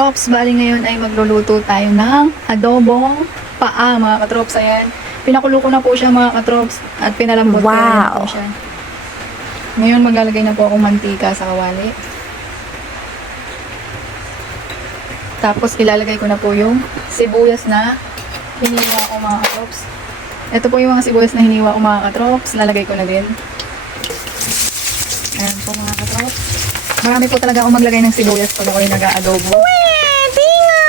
katrops, bali ngayon ay magluluto tayo ng adobong paa mga katrops. Ayan, pinakulo ko na po siya mga katrops at pinalambot ko na po siya. Ngayon maglalagay na po akong mantika sa kawali. Tapos ilalagay ko na po yung sibuyas na hiniwa ko mga katrops. Ito po yung mga sibuyas na hiniwa ko mga katrops. Lalagay ko na din. Ayan po mga katrops. Marami po talaga akong maglagay ng sibuyas pag ako yung nag-aadobo. Pwede nga!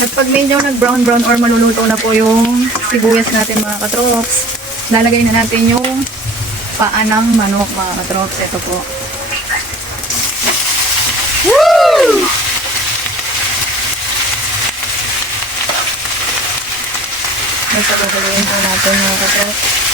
At pag medyo nag-brown or maluluto na po yung sibuyas natin mga katrops, lalagay na natin yung paa ng manok mga katrops. Ito po. Woo! Ito gagawin po natin mga katrops.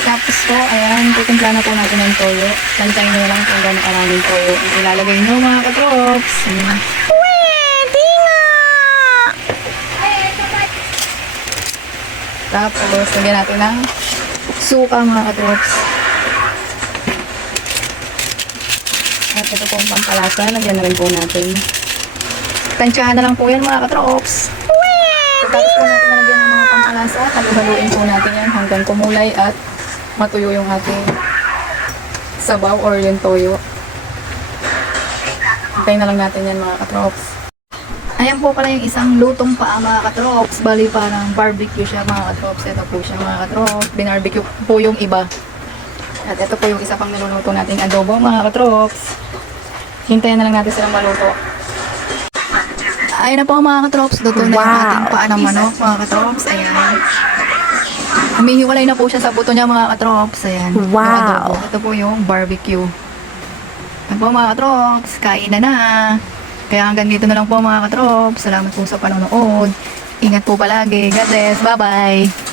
Tapos po, ayan, titimpla na po natin ng toyo. Lantayin nyo lang kung gano'ng karaming toyo. Ilalagay nyo mga katrops. Pwede nga! Tapos, lagyan natin ng suka mga katrops. At ito po ang pampalasa. Lagyan na rin po natin. Tansyahan na lang po yan mga katrops. Tapos po natin nalagyan ng mga pampalasa. Haluhaluin po natin yan hanggang kumulay at matuyo yung ating sabaw or yung toyo. Hintayin na lang natin yan mga katrops. Ayan po pala yung isang lutong paa mga katrops. Bali parang barbecue siya mga katrops. Ito po siya mga katrops. Binarbecue po yung iba. At ito po yung isa pang niluluto nating adobo mga katrops. Hintayin na lang natin silang maluto. Ayun na po mga katrops. Luto na yung ating paa ng manok mga katrops. Ayan. Humihiwalay na po siya sa buto niya mga katrops. Ayan. Wow. Ito po yung barbecue. Ayan po mga katrops. Kain na na. Kaya hanggang dito na lang po mga katrops. Salamat po sa panonood. Ingat po palagi. God bless. Bye-bye.